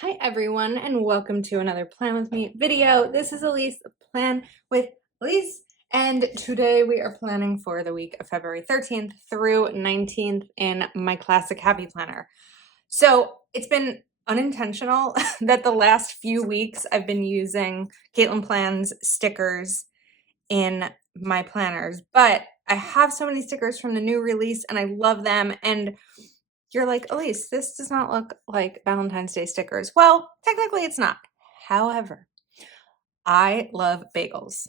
Hi everyone and welcome to another Plan With Me video. This is Elise, Plan with Elise, and today we are planning for the week of February 13th through 19th in my classic happy planner. So it's been unintentional that the last few weeks I've been using Caitlin Plans stickers in my planners, but I have so many stickers from the new release and I love them, and you're like, Elise, this does not look like Valentine's Day stickers. Well, technically it's not. However, I love bagels.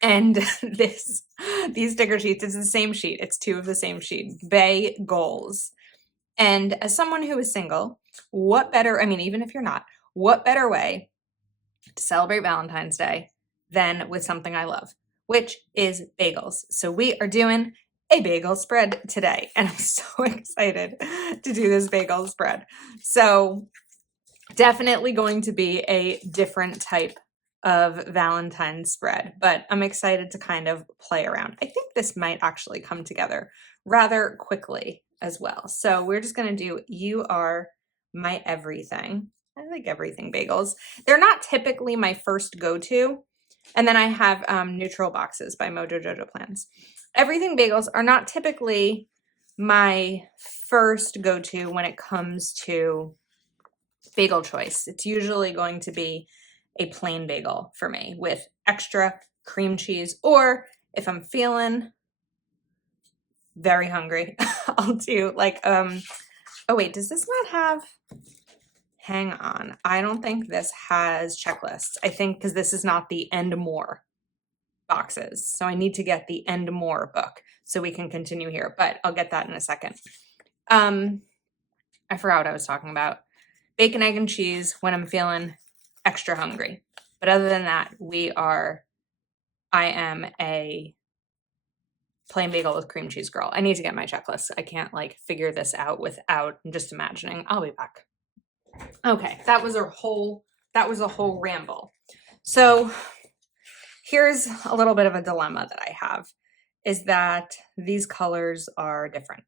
And these sticker sheets, it's the same sheet. It's two of the same sheet, Bay Goals. And as someone who is single, what better, even if you're not, what better way to celebrate Valentine's Day than with something I love, which is bagels. So we are doing a bagel spread today, and I'm so excited to do this bagel spread. So definitely going to be a different type of Valentine's spread, but I'm excited to kind of play around. I think this might actually come together rather quickly as well. So we're just going to do You Are My Everything. I like everything bagels. They're not typically my first go-to. And then I have Neutral Boxes by Mojo Jojo Plans. Everything bagels are not typically my first go-to when it comes to bagel choice. It's usually going to be a plain bagel for me with extra cream cheese, or if I'm feeling very hungry, I'll do like, oh wait, does this not have, hang on. I don't think this has checklists. I think because this is not the And More boxes. So I need to get the And More book so we can continue here, but I'll get that in a second. I forgot what I was talking about. Bacon, egg, and cheese when I'm feeling extra hungry. But other than that, I am a plain bagel with cream cheese girl. I need to get my checklist. I can't like figure this out without just imagining. I'll be back. Okay, that was a whole ramble. So here's a little bit of a dilemma that I have, is that these colors are different.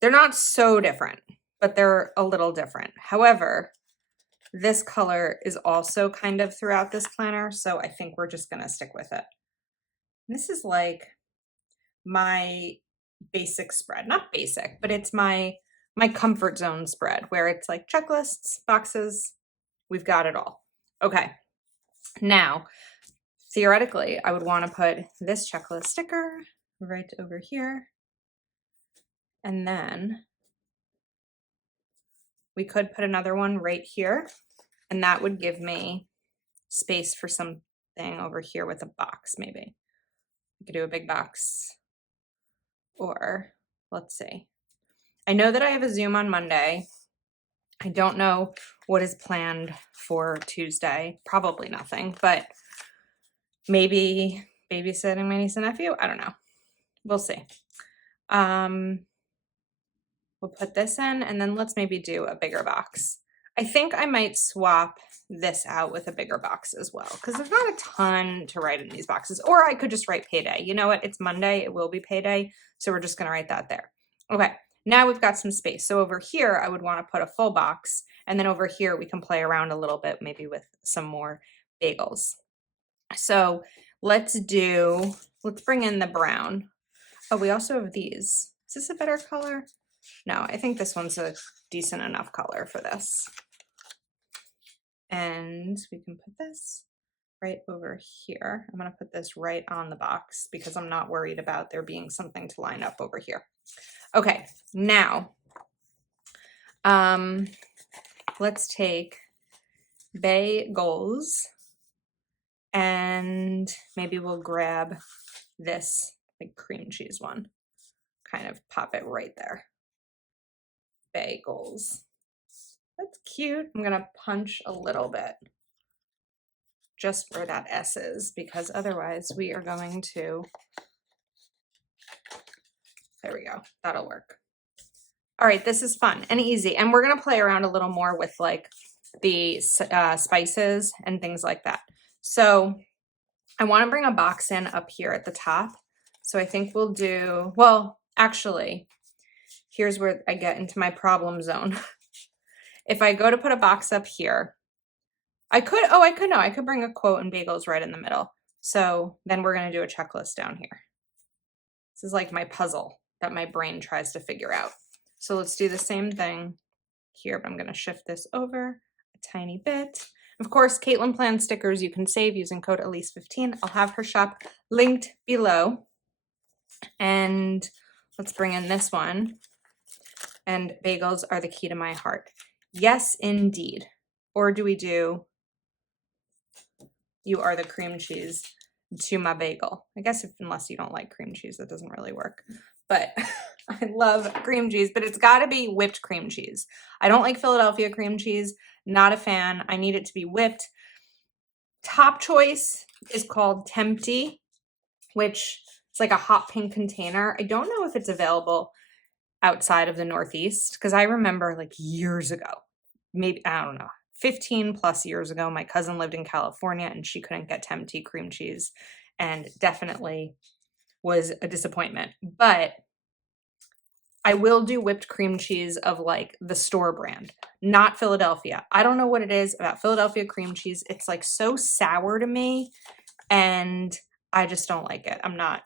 They're not so different, but they're a little different. However, this color is also kind of throughout this planner, so I think we're just gonna stick with it. This is like my basic spread, not basic, but it's my comfort zone spread where it's like checklists, boxes, we've got it all. Okay, now, theoretically, I would wanna put this checklist sticker right over here, and then we could put another one right here, and that would give me space for something over here with a box, maybe. We could do a big box, or let's see. I know that I have a Zoom on Monday. I don't know what is planned for Tuesday. Probably nothing, but maybe babysitting my niece and nephew. I don't know. We'll see. We'll put this in, and then let's maybe do a bigger box. I think I might swap this out with a bigger box as well, because there's not a ton to write in these boxes. Or I could just write payday. You know what? It's Monday. It will be payday. So we're just going to write that there. Okay. Now we've got some space. So over here, I would want to put a full box. And then over here, we can play around a little bit, maybe with some more bagels. So let's bring in the brown. Oh, we also have these. Is this a better color? No, I think this one's a decent enough color for this. And we can put this right over here. I'm going to put this right on the box because I'm not worried about there being something to line up over here. Okay, now let's take bagels, and maybe we'll grab this like cream cheese one, kind of pop it right there. Bagels. That's cute. I'm gonna punch a little bit just where that S is, because otherwise we are going to, there we go, that'll work. All right, this is fun and easy, and we're gonna play around a little more with like the spices and things like that. So I want to bring a box in up here at the top. So I think we'll do, well, actually, here's where I get into my problem zone. If I go to put a box up here, I could bring a quote and bagels right in the middle. So then we're going to do a checklist down here. This is like my puzzle that my brain tries to figure out. So let's do the same thing here, but I'm going to shift this over a tiny bit. Of course, Caitlin Plan stickers you can save using code Elise15. I'll have her shop linked below. And let's bring in this one. And bagels are the key to my heart. Yes, indeed. Or do we do you are the cream cheese to my bagel? I guess unless you don't like cream cheese, that doesn't really work. But I love cream cheese, but it's got to be whipped cream cheese. I don't like Philadelphia cream cheese. Not a fan. I need it to be whipped. Top choice is called Tempty, which is like a hot pink container. I don't know if it's available outside of the Northeast, because I remember like years ago, maybe, I don't know, 15 plus years ago, my cousin lived in California and she couldn't get Tempty cream cheese, and definitely was a disappointment. But I will do whipped cream cheese of like the store brand, not Philadelphia. I don't know what it is about Philadelphia cream cheese. It's like so sour to me and I just don't like it. I'm not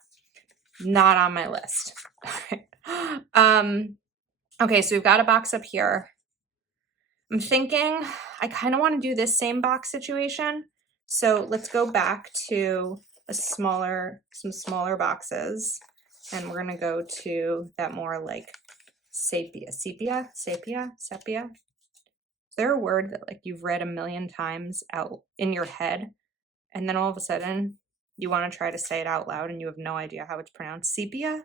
on my list. Okay, so we've got a box up here. I'm thinking I kind of want to do this same box situation. So let's go back to some smaller boxes, and we're gonna go to that more like sepia. Is there a word that like you've read a million times out in your head, and then all of a sudden you want to try to say it out loud and you have no idea how it's pronounced? Sepia?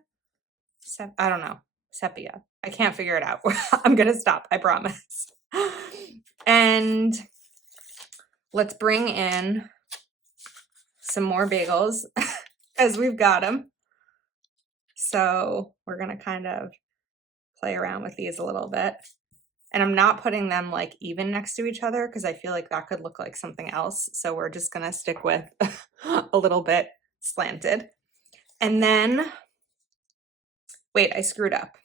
I don't know. Sepia. I can't figure it out. I'm gonna stop, I promise. And let's bring in some more bagels as we've got them. So we're gonna kind of play around with these a little bit. And I'm not putting them like even next to each other because I feel like that could look like something else. So we're just gonna stick with a little bit slanted. And then, wait, I screwed up.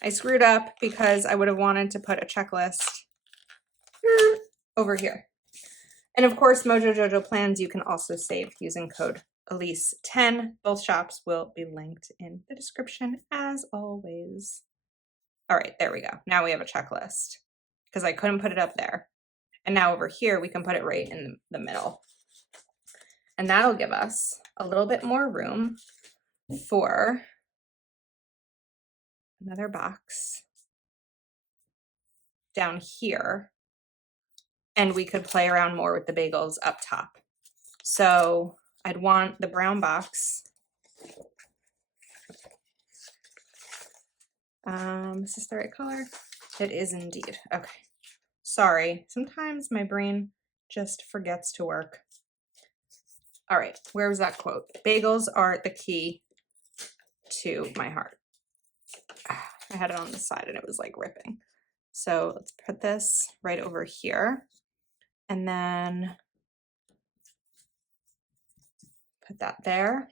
I screwed up because I would have wanted to put a checklist over here. And of course, Mojo Jojo plans you can also save using code Elise10. Both shops will be linked in the description as always. All right, there we go. Now we have a checklist because I couldn't put it up there. And now over here, we can put it right in the middle. And that'll give us a little bit more room for another box down here. And we could play around more with the bagels up top. So I'd want the brown box. Is this the right color? It is indeed. Okay. Sorry. Sometimes my brain just forgets to work. All right. Where was that quote? Bagels are the key to my heart. I had it on the side and it was like ripping. So let's put this right over here. And then put that there,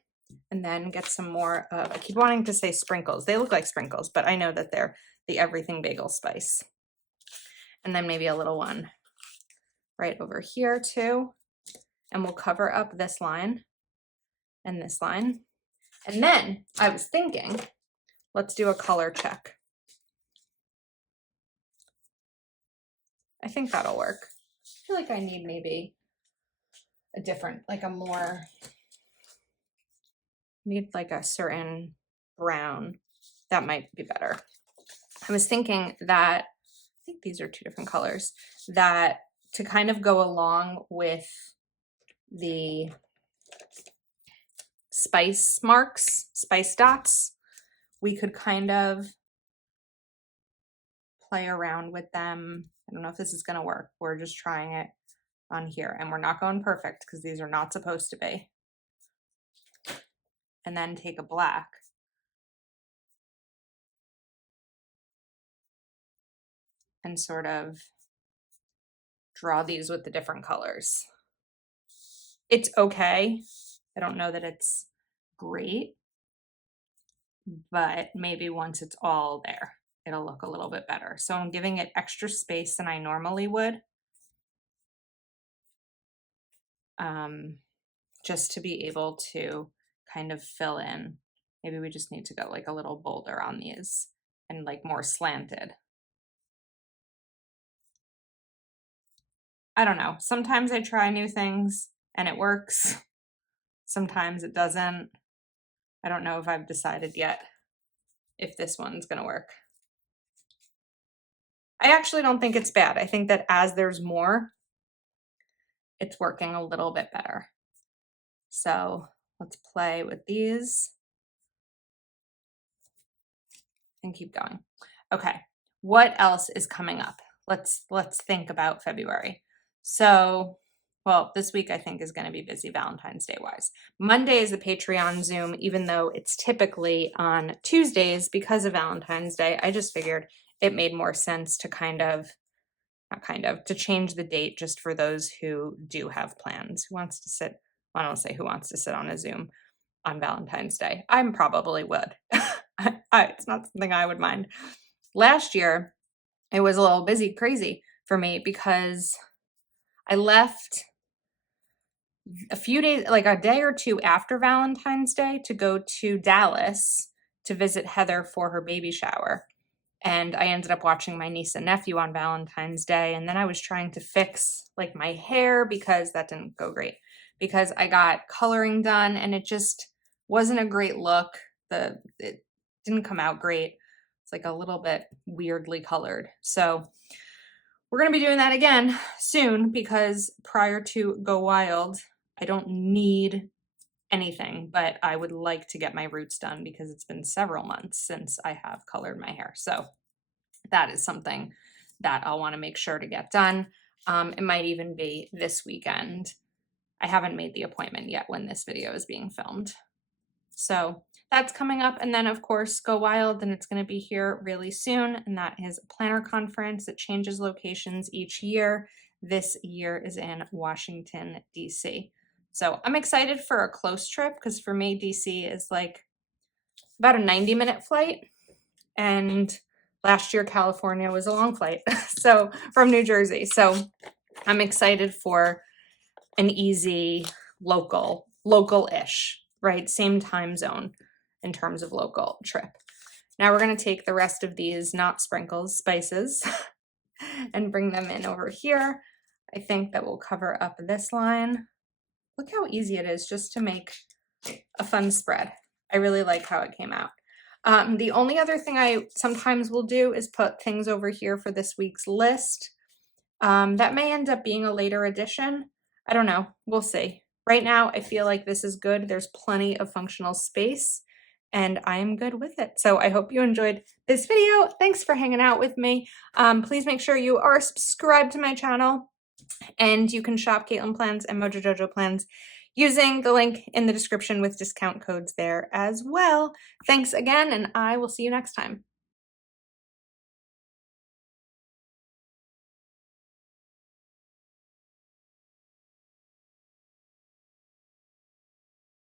and then get some more of, I keep wanting to say sprinkles. They look like sprinkles, but I know that they're the everything bagel spice. And then maybe a little one right over here too. And we'll cover up this line and this line. And then I was thinking, let's do a color check. I think that'll work. I feel like I need maybe a different, like a more, need like a certain brown. That might be better. I was thinking that, I think these are two different colors, that to kind of go along with the spice marks, spice dots, we could kind of play around with them. I don't know if this is going to work. We're just trying it on here, and we're not going perfect because these are not supposed to be. And then take a black and sort of draw these with the different colors. It's okay. I don't know that it's great, but maybe once it's all there, it'll look a little bit better. So I'm giving it extra space than I normally would. Just to be able to kind of fill in. Maybe we just need to go like a little bolder on these and like more slanted. I don't know. Sometimes I try new things and it works. Sometimes it doesn't. I don't know if I've decided yet if this one's gonna work. I actually don't think it's bad. I think that as there's more, it's working a little bit better. So let's play with these and keep going. Okay, what else is coming up? Let's think about February. So, well, this week I think is going to be busy Valentine's Day wise. Monday is a Patreon Zoom, even though it's typically on Tuesdays because of Valentine's Day. I just figured it made more sense to to change the date just for those who do have plans. Who wants to sit? I don't say who wants to sit on a Zoom on Valentine's Day. I probably would. It's not something I would mind. Last year, it was a little crazy for me because I left a few days, like a day or two after Valentine's Day, to go to Dallas to visit Heather for her baby shower. And I ended up watching my niece and nephew on Valentine's Day. And then I was trying to fix like my hair because that didn't go great, because I got coloring done and it just wasn't a great look. It didn't come out great. It's like a little bit weirdly colored. So we're going to be doing that again soon, because prior to Go Wild, I don't need anything, but I would like to get my roots done because it's been several months since I have colored my hair. So that is something that I'll want to make sure to get done. It might even be this weekend. I haven't made the appointment yet when this video is being filmed. So that's coming up. And then of course, Go Wild, and it's going to be here really soon. And that is a planner conference that changes locations each year. This year is in Washington, DC. So I'm excited for a close trip, because for me, DC is like about a 90-minute flight. And last year, California was a long flight. So from New Jersey. So I'm excited for an easy local-ish, right? Same time zone in terms of local trip. Now we're going to take the rest of these, not sprinkles, spices, and bring them in over here. I think that will cover up this line. Look how easy it is just to make a fun spread. I really like how it came out. The only other thing I sometimes will do is put things over here for this week's list. That may end up being a later addition. I don't know. We'll see. Right now, I feel like this is good. There's plenty of functional space, and I am good with it. So I hope you enjoyed this video. Thanks for hanging out with me. Please make sure you are subscribed to my channel, and you can shop Caitlin Plans and Mojo Jojo Plans using the link in the description with discount codes there as well. Thanks again, and I will see you next time.